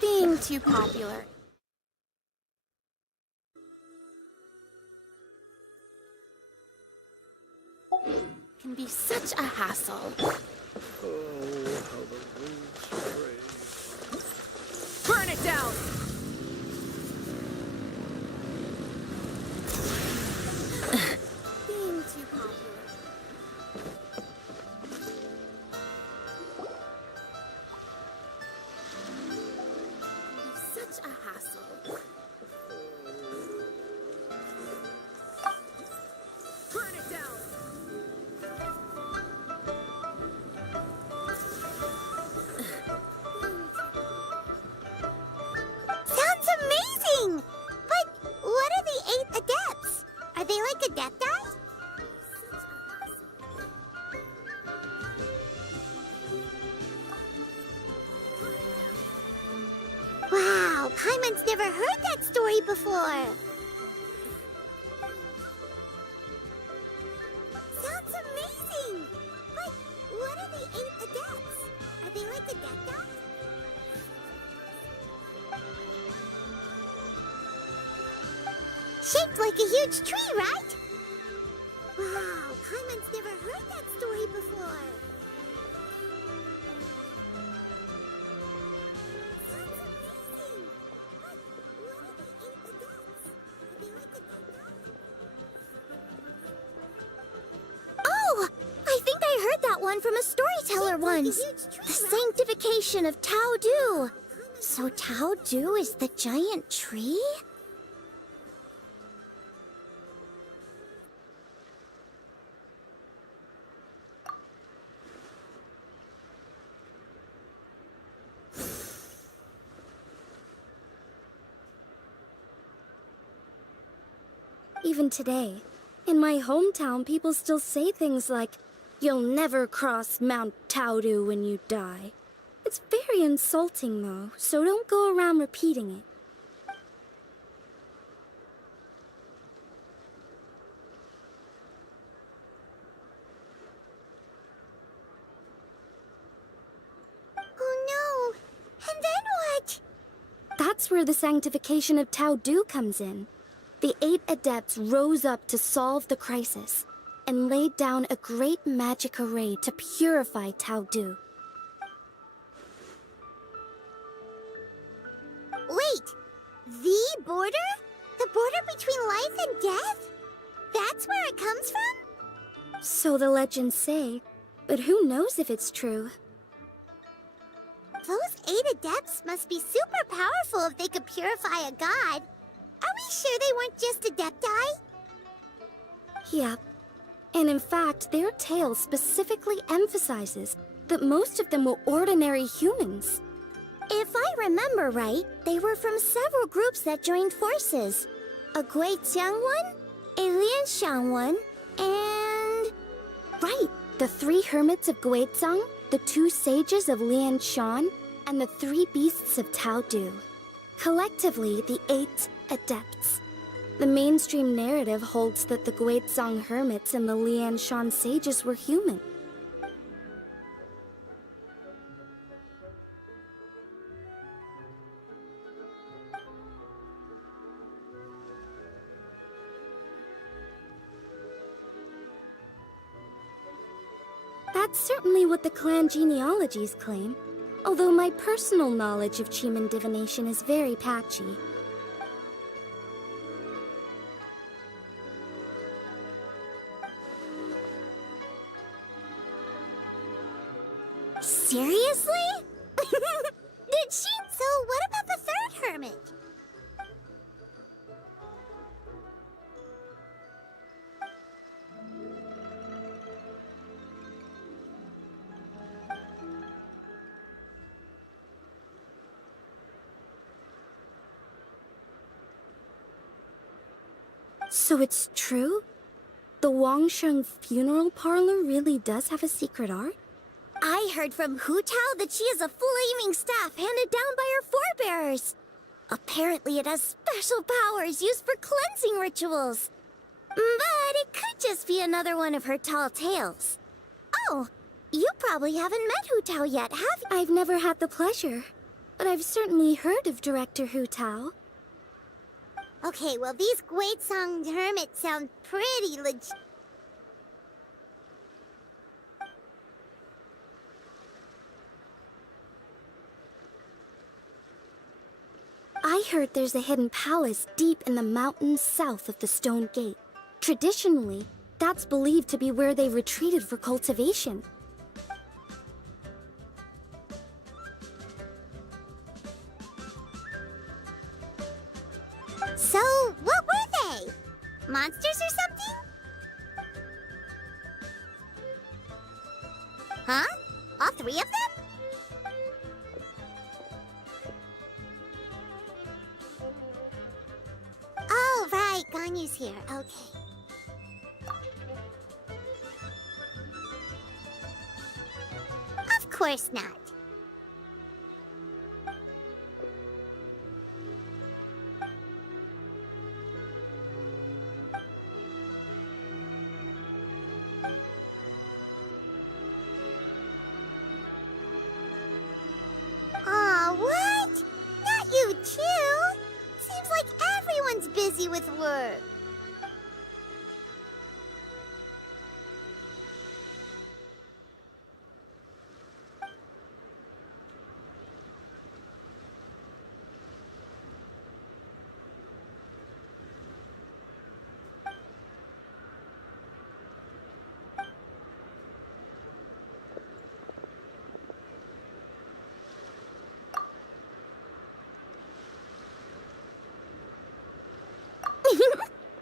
Being too popular. Can be such a hassle. Oh, how the wolves brave. Burn it down! Being too popular. Can be such a hassle. Burn it down! Sounds amazing! But what are the 8 adepts? Are they like adepti? Wow, Paimon's never heard that story before. Sounds amazing! But what are the 8 adepts? Are they like adepti? Shaped like a huge tree, right? Wow, Paimon's never heard that story before. Sounds amazing! But what are the 8 adepts? Are they like adepti? Oh! I think I heard that one from a storyteller once. The sanctification of Tao Du. So Tao Du is the giant tree? Even today, in my hometown, people still say things like, "You'll never cross Mount Taodu when you die." It's very insulting, though, so don't go around repeating it. Oh no! And then what? That's where the sanctification of Taodu comes in. The 8 adepts rose up to solve the crisis and laid down a great magic array to purify Taodu. Wait! The border? The border between life and death? That's where it comes from? So the legends say, but who knows if it's true? Those 8 adepts must be super powerful if they could purify a god. Are we sure they weren't just adepti? Yep. And in fact, their tale specifically emphasizes that most of them were ordinary humans. If I remember right, they were from several groups that joined forces. A Guiqiang one, a Lianshan one, and... Right, the 3 hermits of Guizhang, the 2 sages of Lianshan, and the 3 beasts of Taodu. Collectively, the 8 adepts. The mainstream narrative holds that the Guizhang hermits and the Lianshan sages were human. That's certainly what the clan genealogies claim, although my personal knowledge of Chiman divination is very patchy. Seriously? Did she? So what about the 3rd hermit? So it's true? The Wangsheng funeral parlor really does have a secret art? I heard from Hu Tao that she has a flaming staff handed down by her forebears. Apparently it has special powers used for cleansing rituals. But it could just be another one of her tall tales. Oh, you probably haven't met Hu Tao yet, have you? I've never had the pleasure. but I've certainly heard of Director Hu Tao. Okay, well, these Guizhong hermits sound pretty legit. I heard there's a hidden palace deep in the mountains south of the Stone Gate. Traditionally, that's believed to be where they retreated for cultivation. So, what were they? Monsters or something? Huh? All three of them? Oh, right. Ganyu's here. Okay. Of course not. Aw, what? Not you too? Seems like everyone's busy with work.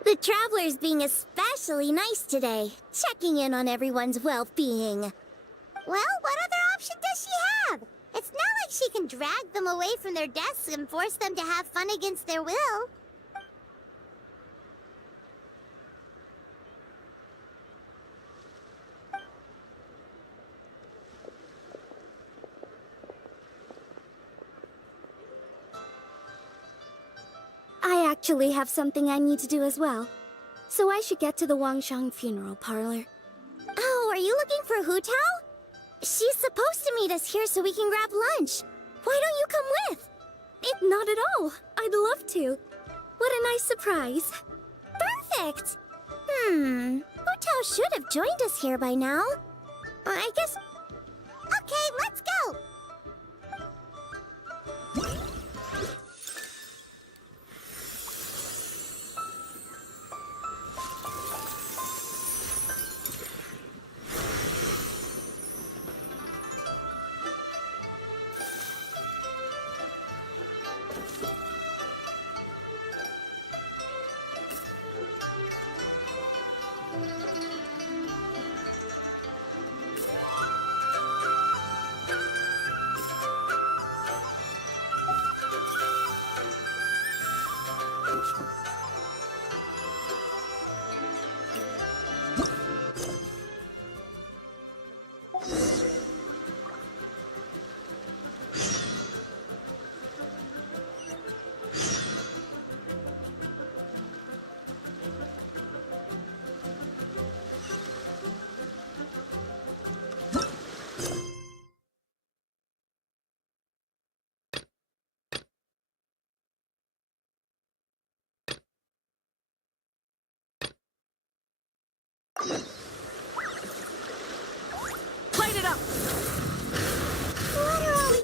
The Traveler's being especially nice today, checking in on everyone's well-being. Well, what other option does she have? It's not like she can drag them away from their desks and force them to have fun against their will. I actually have something I need to do as well. So I should get to the Wangshang funeral parlor. Oh, are you looking for Hu Tao? She's supposed to meet us here so we can grab lunch. Why don't you come with? Not at all. I'd love to. What a nice surprise. Perfect! Hu Tao should have joined us here by now. I guess... Okay, let's go! Light it up! Literally...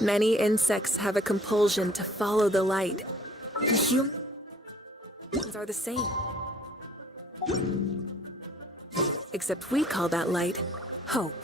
Many insects have a compulsion to follow the light. Humans are the same. Except we call that light hope.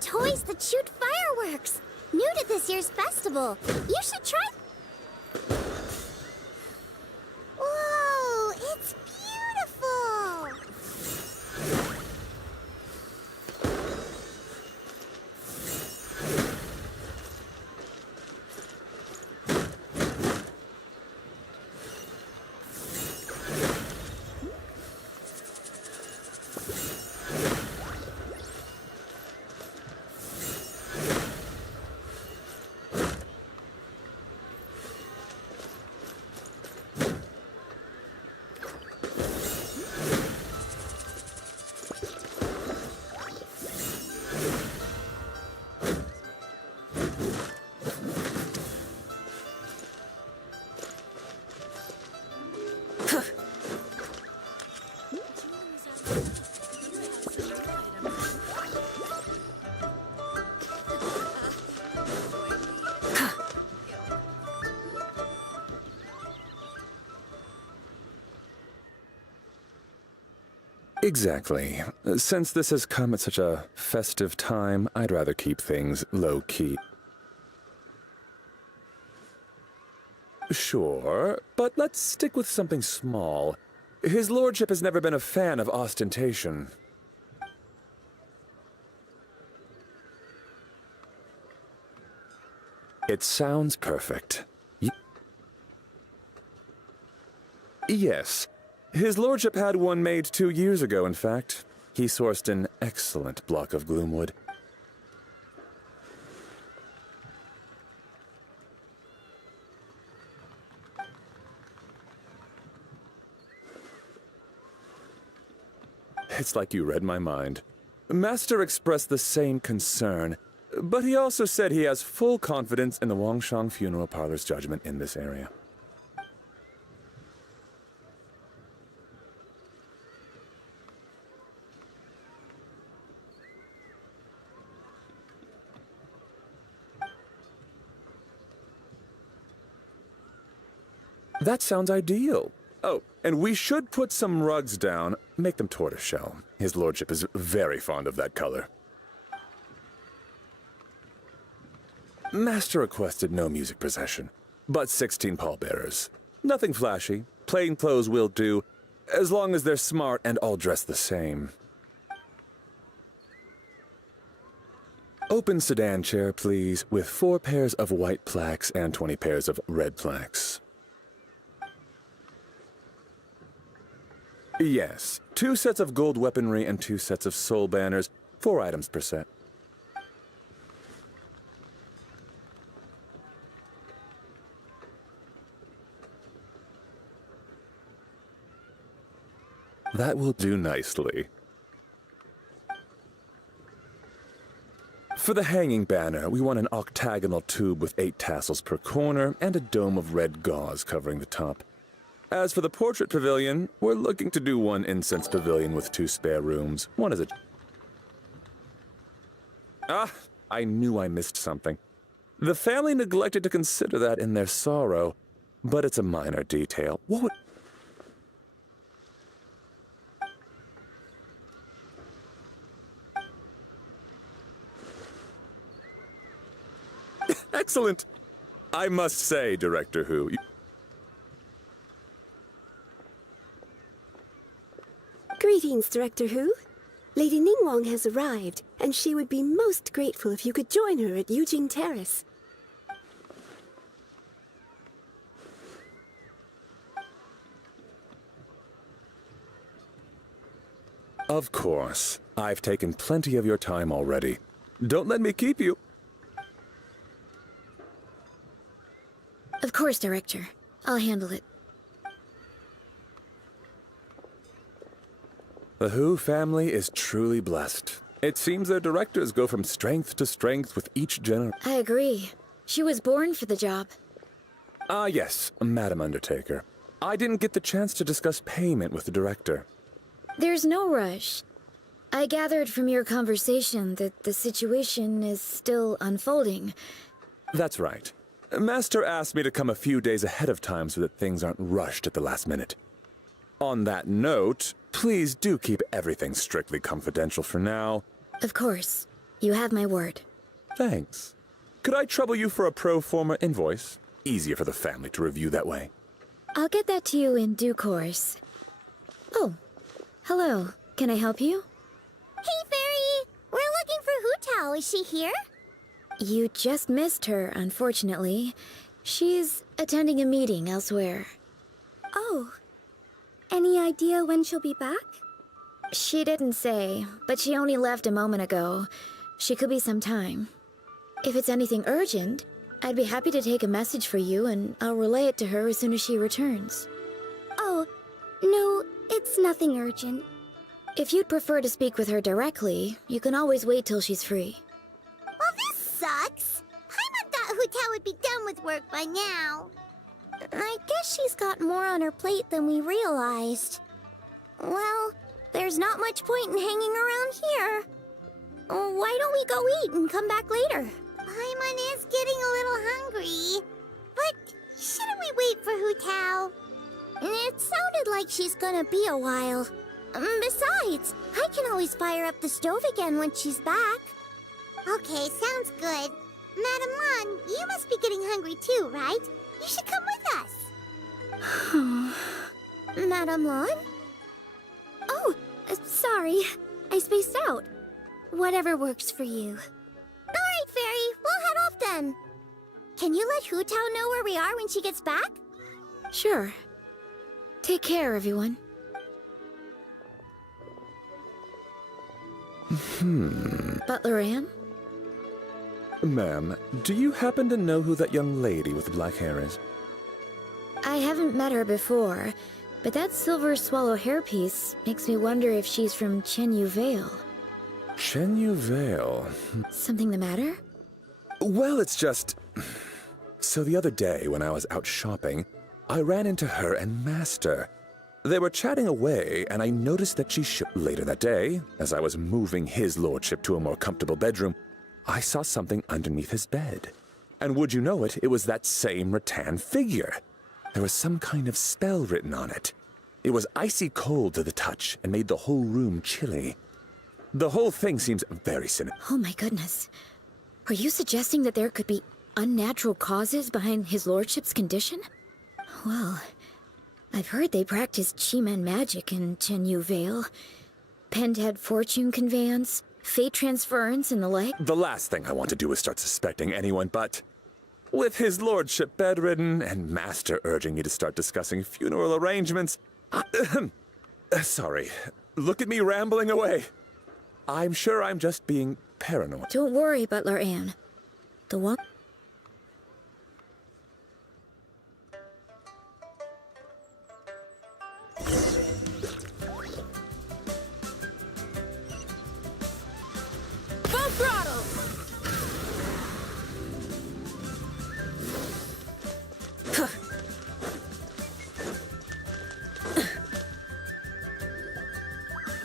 toys that shoot fireworks. New to this year's festival. You should try. Whoa, it's beautiful. Exactly. Since this has come at such a festive time, I'd rather keep things low-key. Sure, but let's stick with something small. His lordship has never been a fan of ostentation. It sounds perfect. Yes. His lordship had one made 2 years ago, in fact. He sourced an excellent block of gloomwood. It's like you read my mind. Master expressed the same concern, but he also said he has full confidence in the Wangshang Funeral Parlor's judgment in this area. That sounds ideal. Oh, and we should put some rugs down, make them tortoiseshell. His lordship is very fond of that color. Master requested no music procession, but 16 pallbearers. Nothing flashy, plain clothes will do, as long as they're smart and all dressed the same. Open sedan chair, please, with 4 pairs of white plaques and 20 pairs of red plaques. Yes, 2 sets of gold weaponry and 2 sets of soul banners, 4 items per set. That will do nicely. For the hanging banner, we want an octagonal tube with 8 tassels per corner and a dome of red gauze covering the top. As for the portrait pavilion, we're looking to do 1 incense pavilion with 2 spare rooms. One is a... Ah, I knew I missed something. The family neglected to consider that in their sorrow, but it's a minor detail. What would... Excellent! I must say, Director Who... Greetings, Director Hu. Lady Ningguang has arrived, and she would be most grateful if you could join her at Yujing Terrace. Of course. I've taken plenty of your time already. Don't let me keep you. Of course, Director. I'll handle it. The Hu family is truly blessed. It seems their directors go from strength to strength with each generation. I agree. She was born for the job. Ah, yes, Madam Undertaker. I didn't get the chance to discuss payment with the director. There's no rush. I gathered from your conversation that the situation is still unfolding. That's right. Master asked me to come a few days ahead of time so that things aren't rushed at the last minute. On that note, please do keep everything strictly confidential for now. Of course. You have my word. Thanks. Could I trouble you for a pro forma invoice? Easier for the family to review that way. I'll get that to you in due course. Oh, hello. Can I help you? Hey, Fairy! We're looking for Hu-Tao. Is she here? You just missed her, unfortunately. She's attending a meeting elsewhere. Oh. Any idea when she'll be back? She didn't say, but she only left a moment ago. She could be some time. If it's anything urgent, I'd be happy to take a message for you and I'll relay it to her as soon as she returns. Oh, no, it's nothing urgent. If you'd prefer to speak with her directly, you can always wait till she's free. Well, this sucks. Paimon thought Hu-Tao would be done with work by now. I guess she's got more on her plate than we realized. Well, there's not much point in hanging around here. Why don't we go eat and come back later? Paimon is getting a little hungry. But shouldn't we wait for Hu-Tao? It sounded like she's gonna be a while. Besides, I can always fire up the stove again when she's back. Okay, sounds good. Madame Lan, you must be getting hungry too, right? You should come with us. Madame Lan? Oh, sorry. I spaced out. Whatever works for you. Alright, Fairy, we'll head off then. Can you let Hu-Tao know where we are when she gets back? Sure. Take care, everyone. Butler Anne? Ma'am, do you happen to know who that young lady with the black hair is? I haven't met her before, but that silver swallow hairpiece makes me wonder if she's from Chenyu Vale. Chenyu Vale? Something the matter? Well, it's just... So the other day, when I was out shopping, I ran into her and Master. They were chatting away, and I noticed that later that day, as I was moving his lordship to a more comfortable bedroom, I saw something underneath his bed. And would you know it, it was that same rattan figure. There was some kind of spell written on it. It was icy cold to the touch and made the whole room chilly. The whole thing seems very sinister. Oh my goodness. Are you suggesting that there could be unnatural causes behind his lordship's condition? Well, I've heard they practice Chi-Man magic in Chenyu Vale. Penned head fortune conveyance, fate transference, and the like. The last thing I want to do is start suspecting anyone, but... With his lordship bedridden and Master urging me to start discussing funeral arrangements... Sorry. Look at me rambling away. I'm sure I'm just being paranoid. Don't worry, Butler Anne. The one... Full throttle!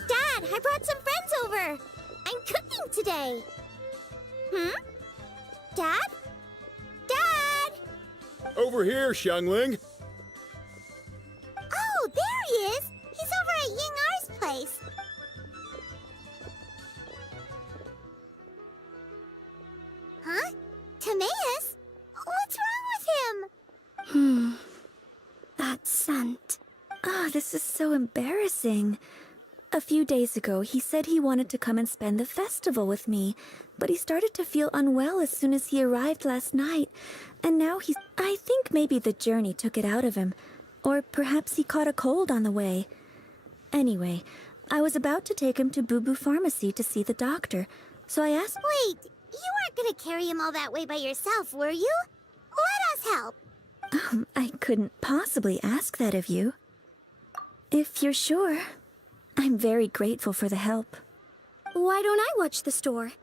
Dad, I brought some friends over. I'm cooking today. Dad? Dad? Over here, Xiangling. Oh, there he is. He's over at Ying R's place. Huh? Timaeus? What's wrong with him? That scent. Oh, this is so embarrassing. A few days ago, he said he wanted to come and spend the festival with me, but he started to feel unwell as soon as he arrived last night, and now he's... I think maybe the journey took it out of him, or perhaps he caught a cold on the way. Anyway, I was about to take him to Boo Boo Pharmacy to see the doctor, so I asked... Wait, you weren't gonna carry him all that way by yourself, were you? Let us help. I couldn't possibly ask that of you. If you're sure, I'm very grateful for the help. Why don't I watch the store?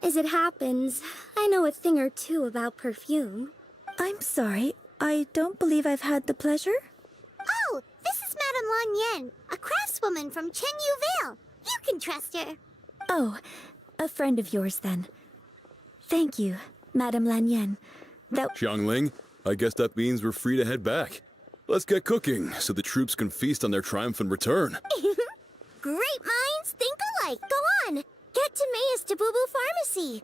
As it happens, I know a thing or two about perfume. I'm sorry, I don't believe I've had the pleasure. Oh, this is Madame Lan Yen, a craftswoman from Chenyu Vale. You can trust her. Oh, a friend of yours then. Thank you, Madame Lanyen. Xiangling, I guess that means we're free to head back. Let's get cooking so the troops can feast on their triumphant return. Great minds think alike. Go on. Get Timaeus to Boo Boo Pharmacy.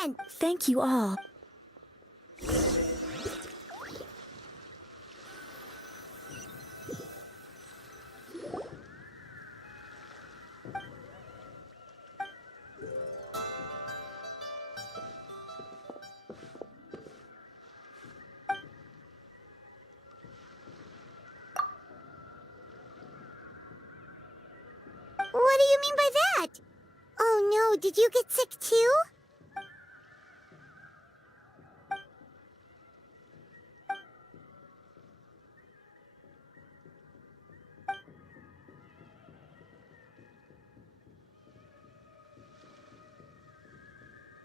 And Thank you all. what do you mean by that? Oh no, did you get sick too?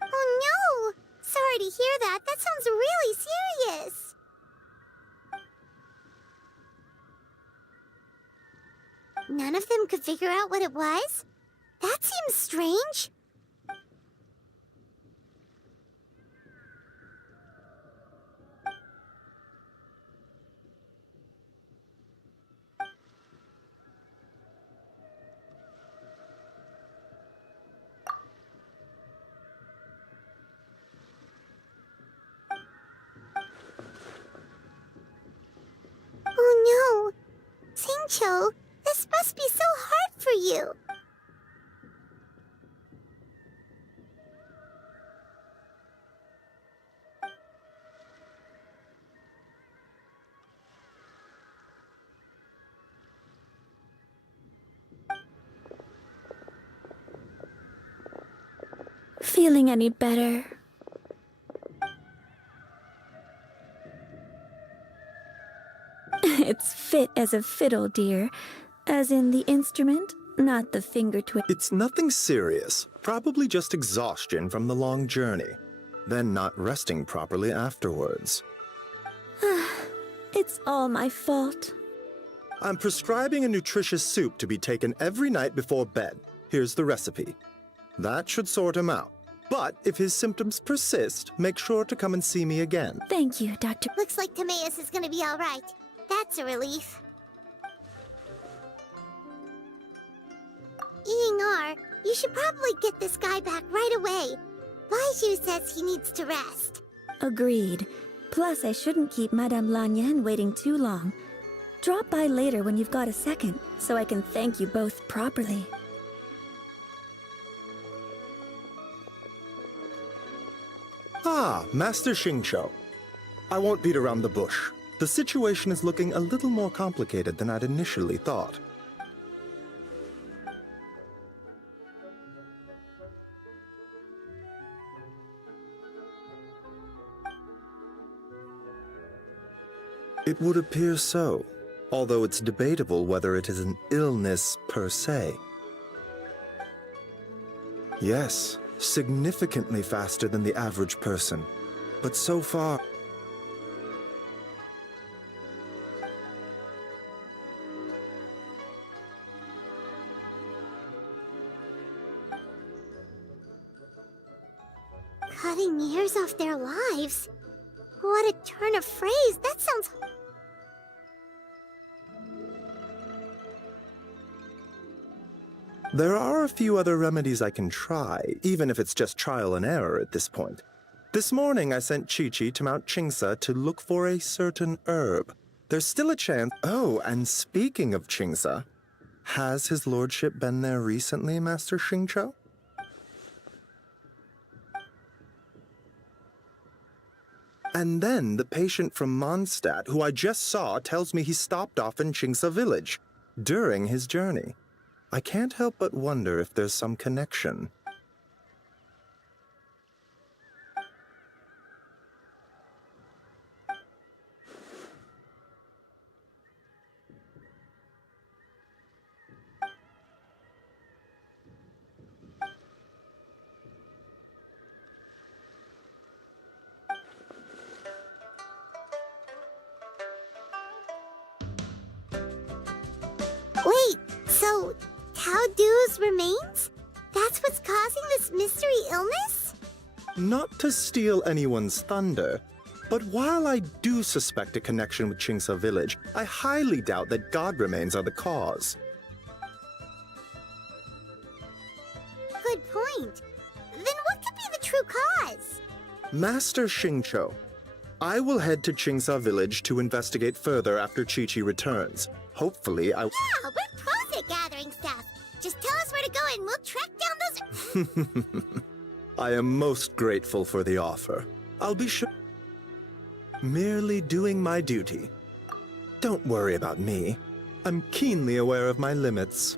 Oh no! Sorry to hear that. That sounds really serious. None of them could figure out what it was? That seems strange. Oh no! Singcho, this must be so hard for you. Feeling any better? It's fit as a fiddle, dear. As in the instrument, not the finger twist. It's nothing serious. Probably just exhaustion from the long journey. Then not resting properly afterwards. It's all my fault. I'm prescribing a nutritious soup to be taken every night before bed. Here's the recipe. That should sort him out. But if his symptoms persist, make sure to come and see me again. Thank you, Dr. Looks like Timaeus is gonna be alright. That's a relief. Eeying-R, you should probably get this guy back right away. Baizhu says he needs to rest. Agreed. Plus, I shouldn't keep Madame Lanyan waiting too long. Drop by later when you've got a second, so I can thank you both properly. Ah, Master Xingqiu. I won't beat around the bush. The situation is looking a little more complicated than I'd initially thought. It would appear so, although it's debatable whether it is an illness per se. Yes, significantly faster than the average person, but so far... Cutting years off their lives? What a turn of phrase! That sounds... There are a few other remedies I can try, even if it's just trial and error at this point. This morning I sent Chi-Chi to Mount Qingsa to look for a certain herb. There's still a chance... Oh, and speaking of Qingsa, has his lordship been there recently, Master Xingqiu? And then the patient from Mondstadt, who I just saw, tells me he stopped off in Qingsa village during his journey. I can't help but wonder if there's some connection. Wait, so Tao Du's remains? That's what's causing this mystery illness? Not to steal anyone's thunder, but while I do suspect a connection with Qingsa village, I highly doubt that god remains are the cause. Good point. point. Then what could be the true cause? Master Xingqiu, I will head to Qingsa village to investigate further after Chi-Chi returns. Hopefully, Yeah, we're pros at gathering stuff. Just tell us where to go and we'll track down those... I am most grateful for the offer. I'll be sure. Merely doing my duty. Don't worry about me. I'm keenly aware of my limits.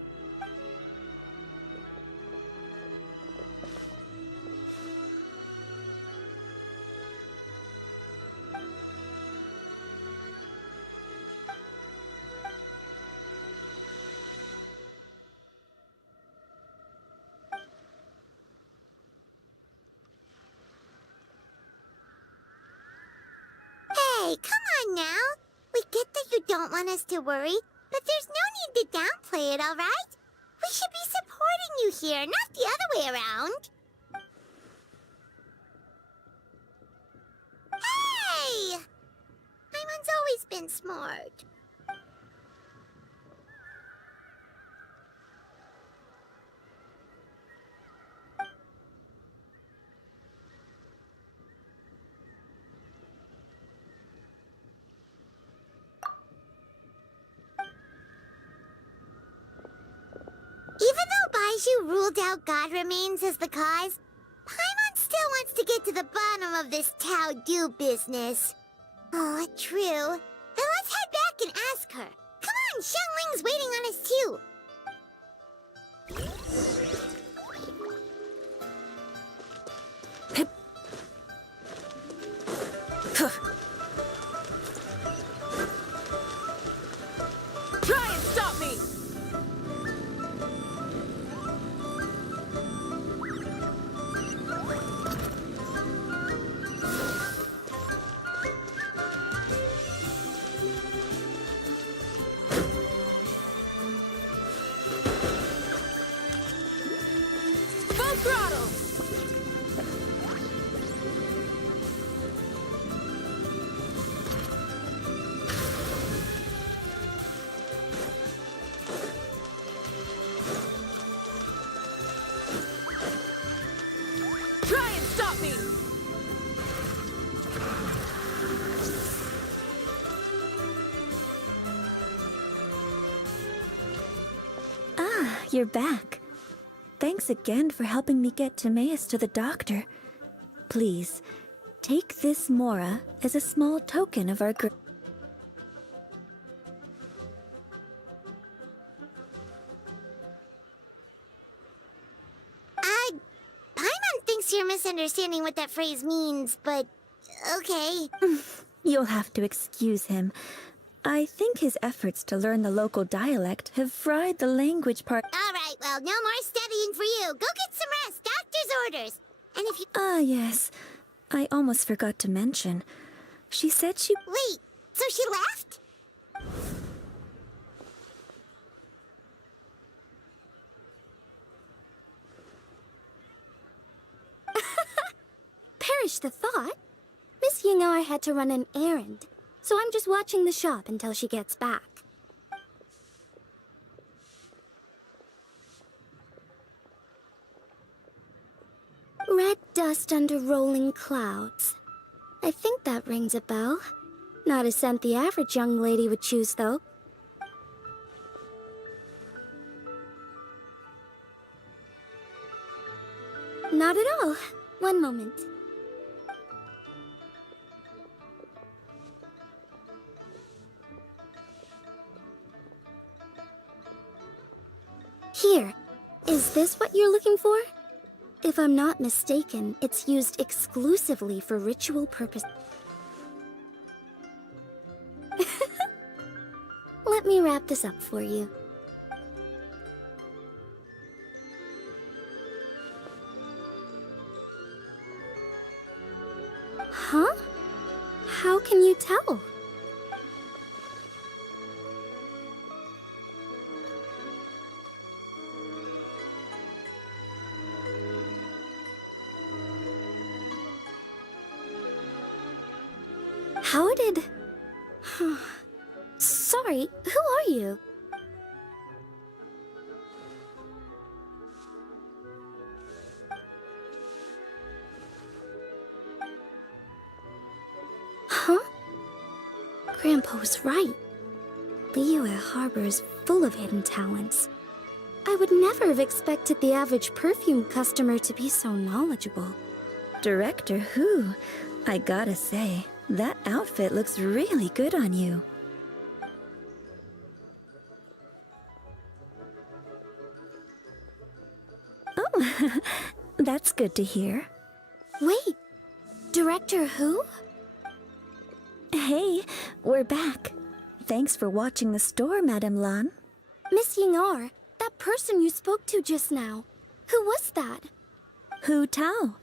Hey, come on now. We get that you don't want us to worry, but there's no need to downplay it, all right? We should be supporting you here, not the other way around. Hey! Paimon's always been smart. Even though Baizhu ruled out God remains as the cause, Paimon still wants to get to the bottom of this Tao Du business. Oh, true. Then let's head back and ask her. Come on, Xiangling's waiting on us too. Try and stop me! Full throttle! Try and stop me! Ah, you're back. Thanks again for helping me get Timaeus to the doctor. Please, take this Mora as a small token of our Paimon thinks you're misunderstanding what that phrase means, but okay. You'll have to excuse him. I think his efforts to learn the local dialect have fried the language part. All right, well, no more studying for you. Go get some rest. Doctor's orders. And if you... Ah, yes. I almost forgot to mention. She said she... Wait, so she left? Perish the thought. Miss Yingar had to run an errand, so I'm just watching the shop until she gets back. Red dust under rolling clouds. I think that rings a bell. Not a scent the average young lady would choose, though. Not at all. One moment. Here. Is this what you're looking for? If I'm not mistaken, it's used exclusively for ritual purposes. Let me wrap this up for you. Huh? How can you tell? How did... Sorry, who are you? Grandpa was right. Liyue Harbor is full of hidden talents. I would never have expected the average perfume customer to be so knowledgeable. Director Who? I gotta say, that outfit looks really good on you. Oh, that's good to hear. Wait, Director Who? Hey, we're back. Thanks for watching the store, Madame Lan. Miss Ying'er, that person you spoke to just now. Who was that? Hu Tao.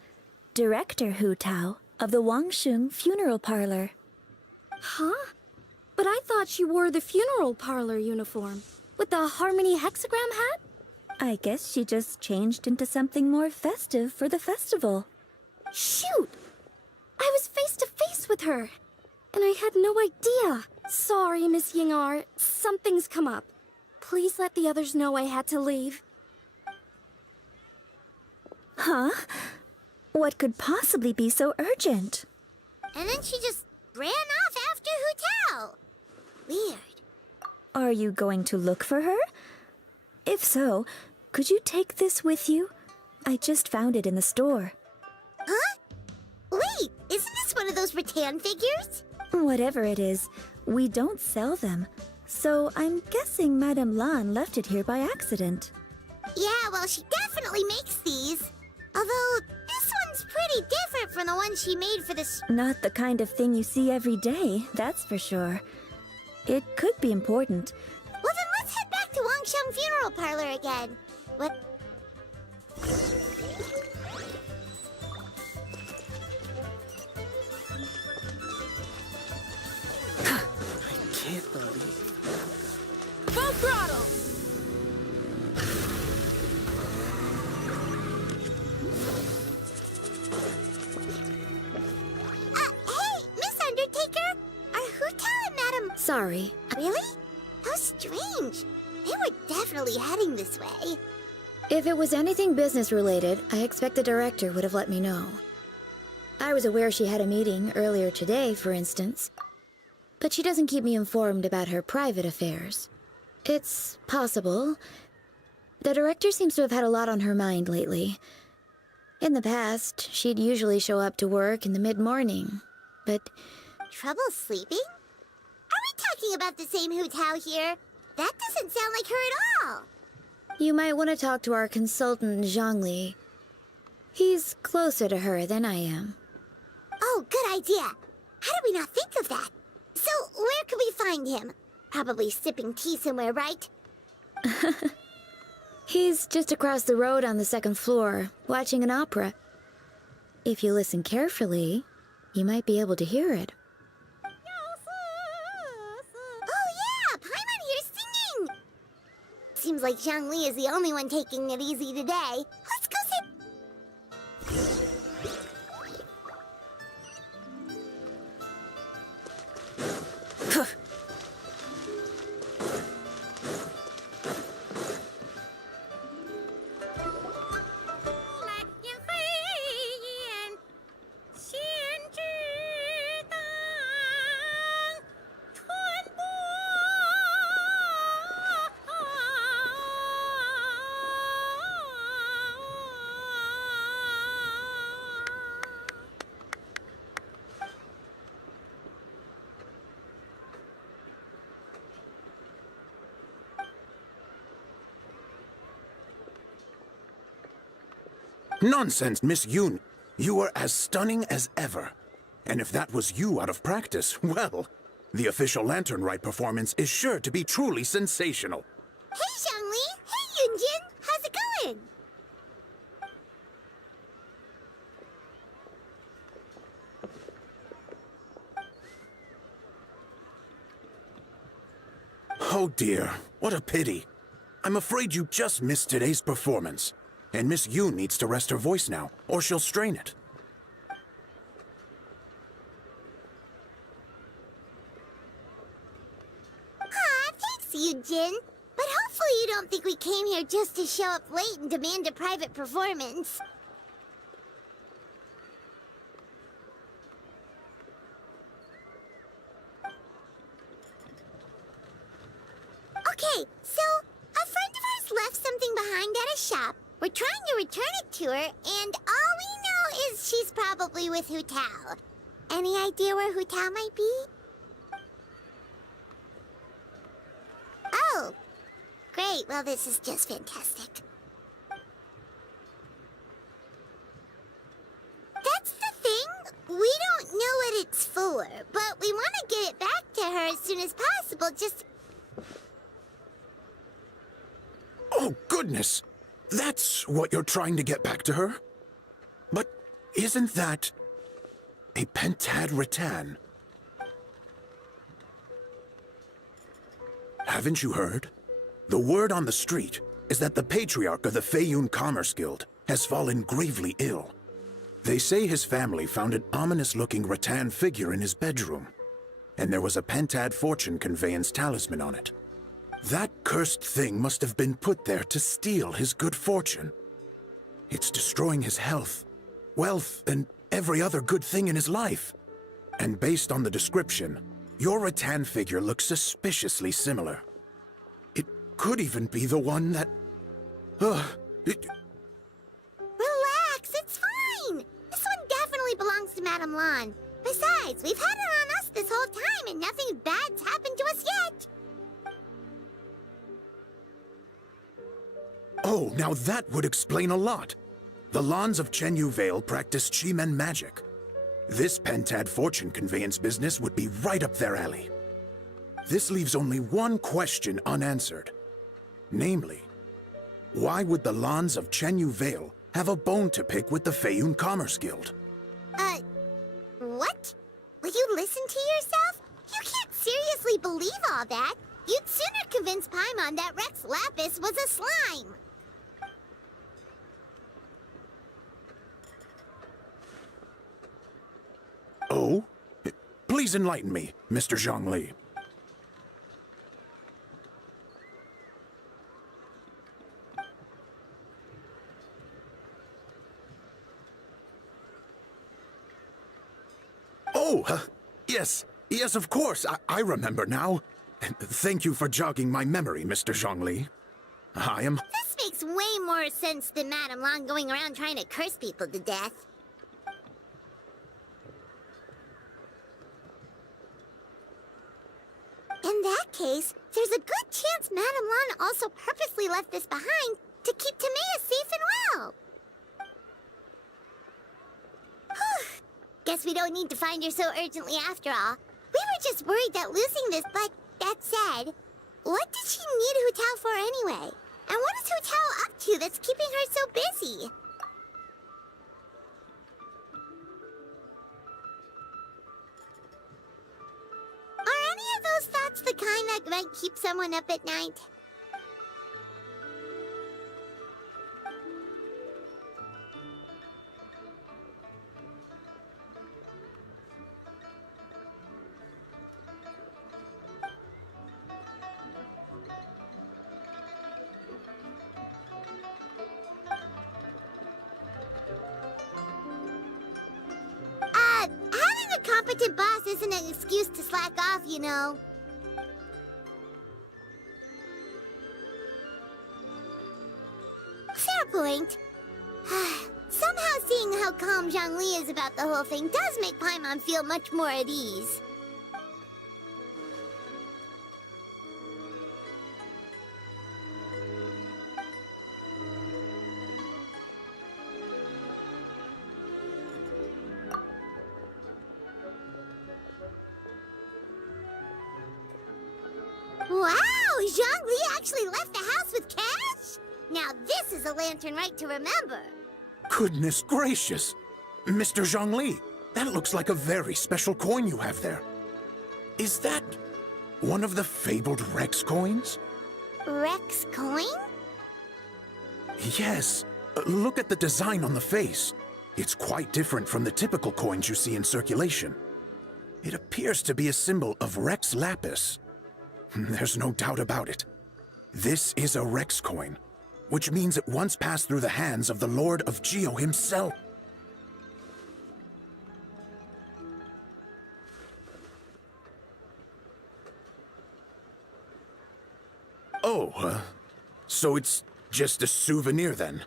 Director Hu Tao of the Wangsheng Funeral Parlor. Huh? But I thought she wore the funeral parlor uniform. With the Harmony hexagram hat? I guess she just changed into something more festive for the festival. Shoot! I was face to face with her. And I had no idea. Sorry, Miss Ying'er. Something's come up. Please let the others know I had to leave. Huh? What could possibly be so urgent? And then she just ran off after Hu Tao. Weird. Are you going to look for her? If so, could you take this with you? I just found it in the store. Huh? Wait, isn't this one of those rattan figures? Whatever it is, we don't sell them. So I'm guessing Madame Lan left it here by accident. Yeah, well, she definitely makes these. Although, this one's pretty different from the one she made for this. Not the kind of thing you see every day, that's for sure. It could be important. Well, then let's head back to Wangsheng Funeral Parlor again. What? Can't believe. Full throttle! Hey, Miss Undertaker! Are Hu Tao and Madam... Sorry. Really? How strange. They were definitely heading this way. If it was anything business related, I expect the director would have let me know. I was aware she had a meeting earlier today, for instance. But she doesn't keep me informed about her private affairs. It's possible. The director seems to have had a lot on her mind lately. In the past, she'd usually show up to work in the mid-morning, but... Trouble sleeping? Are we talking about the same Hu Tao here? That doesn't sound like her at all. You might want to talk to our consultant, Zhongli. He's closer to her than I am. Oh, good idea. How did we not think of that? So, where could we find him? Probably sipping tea somewhere, right? He's just across the road on the second floor, watching an opera. If you listen carefully, you might be able to hear it. Oh yeah, Paimon here's singing! Seems like Zhongli is the only one taking it easy today. Let's go sit... Nonsense, Miss Yoon. You were as stunning as ever. And if that was you out of practice, well, the official Lantern Rite performance is sure to be truly sensational. Hey, Zhongli! Hey, Yunjin! How's it going? Oh dear, what a pity. I'm afraid you just missed today's performance. And Miss Yoon needs to rest her voice now, or she'll strain it. Aw, thanks, Yunjin. But hopefully you don't think we came here just to show up late and demand a private performance. behind at a shop. We're trying to return it to her, and all we know is she's probably with Hu Tao. Any idea where Hu Tao might be? Oh, great. Well, this is just fantastic. That's the thing. We don't know what it's for, but we want to get it back to her as soon as possible. Just... Oh, goodness! That's what you're trying to get back to her? But isn't that a pentad rattan? Haven't you heard? The word on the street is that the patriarch of the Feiyun Commerce Guild has fallen gravely ill. They say his family found an ominous-looking rattan figure in his bedroom, and there was a pentad fortune conveyance talisman on it. That cursed thing must have been put there to steal his good fortune. It's destroying his health, wealth, and every other good thing in his life. And based on the description, your rattan figure looks suspiciously similar. It could even be the one that... Relax, it's fine! This one definitely belongs to Madame Lan. Besides, we've had it on us this whole time and nothing bad's happened to us yet. Oh, now that would explain a lot. The Lans of Chenyu Vale practice Chi-Men magic. This pentad fortune conveyance business would be right up their alley. This leaves only one question unanswered. Namely, why would the Lans of Chenyu Vale have a bone to pick with the Feiyun Commerce Guild? What? Will you listen to yourself? You can't seriously believe all that. You'd sooner convince Paimon that Rex Lapis was a slime. Oh? Please enlighten me, Mr. Zhongli. Oh, yes, of course, I remember now. Thank you for jogging my memory, Mr. Zhongli. I am... This makes way more sense than Madame Lan going around trying to curse people to death. In that case, there's a good chance Madame Lan also purposely left this behind to keep Timea safe and well. Guess we don't need to find her so urgently after all. We were just worried that losing this, but that said, what did she need Hu Tao for anyway? And what is Hu Tao up to that's keeping her so busy? Are any of those thoughts the kind that might keep someone up at night? Having a competent boss isn't an excuse to slack off, you know. Fair point. Somehow seeing how calm Zhongli is about the whole thing does make Paimon feel much more at ease. Wow! Zhongli actually left the house with cash? Now this is a lantern right to remember. Goodness gracious! Mr. Zhongli, that looks like a very special coin you have there. Is that one of the fabled Rex coins? Rex coin? Yes. Look at the design on the face. It's quite different from the typical coins you see in circulation. It appears to be a symbol of Rex Lapis. There's no doubt about it. This is a Rex coin, which means it once passed through the hands of the Lord of Geo himself. Oh, so it's Just a souvenir, then.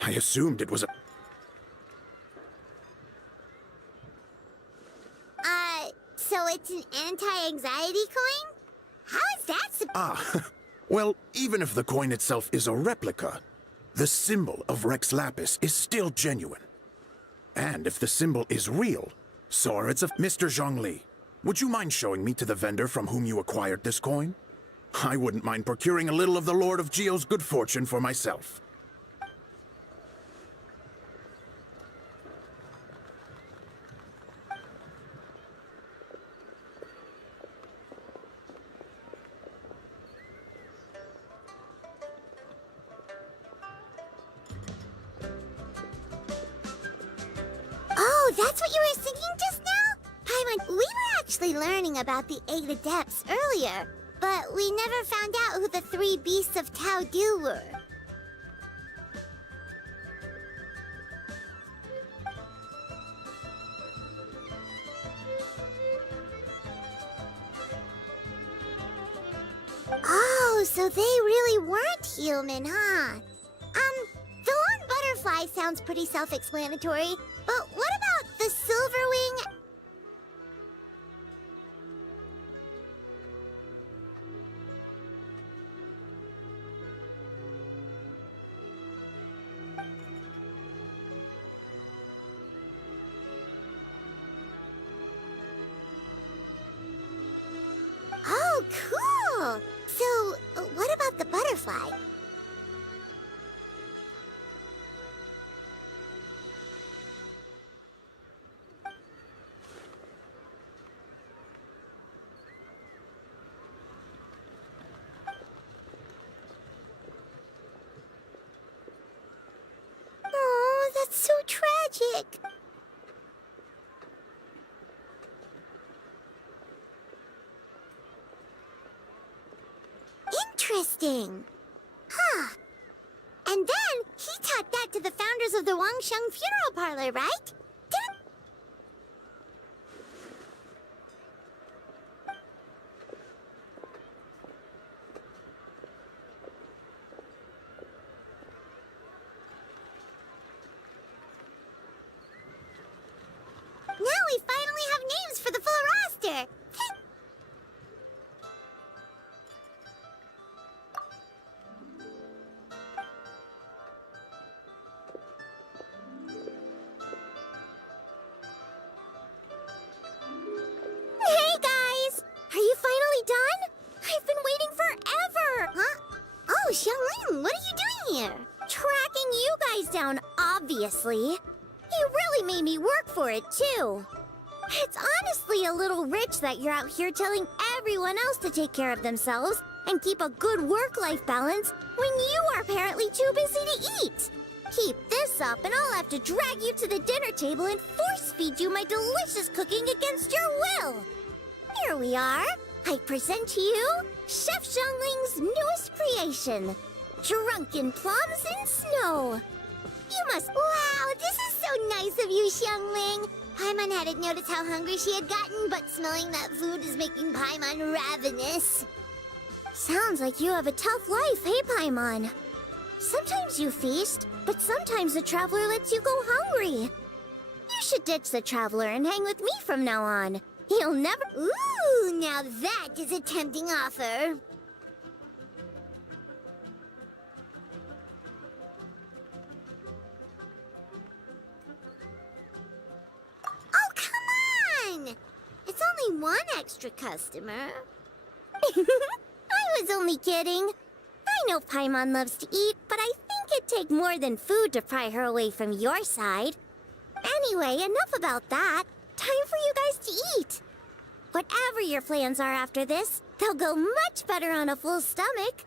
I assumed it was a... So it's an anti-anxiety coin? How is that Ah, well, even if the coin itself is a replica, the symbol of Rex Lapis is still genuine. And if the symbol is real, so are its of Mr. Zhongli. Would you mind showing me to the vendor from whom you acquired this coin? I wouldn't mind procuring a little of the Lord of Geo's good fortune for myself. Oh, that's what you were singing just now? Paimon, we were actually learning about the 8 Adepts earlier, but we never found out who the 3 Beasts of Tao Du were. Oh, so they really weren't human, huh? The long butterfly sounds pretty self-explanatory, but what about the Silverwing? Oh, cool! So, what about the butterfly? Oh, that's so tragic. Interesting. Huh. And then he taught that to the founders of the Wangsheng Funeral Parlor, right? Now we finally have names for the full roster. Hey guys! Are you finally done? I've been waiting forever! Huh? Oh, Xiangling, what are you doing here? Tracking you guys down, obviously. You really made me work for it, too. It's honestly a little rich that you're out here telling everyone else to take care of themselves and keep a good work-life balance when you are apparently too busy to eat. Keep this up and I'll have to drag you to the dinner table and force-feed you my delicious cooking against your will. Here we are. I present to you Chef Zhongling's newest creation, Drunken Plums in Snow. You must... Wow, this is so nice of you, Xiangling. Paimon hadn't noticed how hungry she had gotten, but smelling that food is making Paimon ravenous. Sounds like you have a tough life, hey, Paimon? Sometimes you feast, but sometimes the Traveler lets you go hungry. You should ditch the Traveler and hang with me from now on. You'll never... Ooh, now that is a tempting offer. Oh, come on! It's only one extra customer. I was only kidding. I know Paimon loves to eat, but I think it'd take more than food to pry her away from your side. Anyway, enough about that. Time for you guys to eat. Whatever your plans are after this, they'll go much better on a full stomach.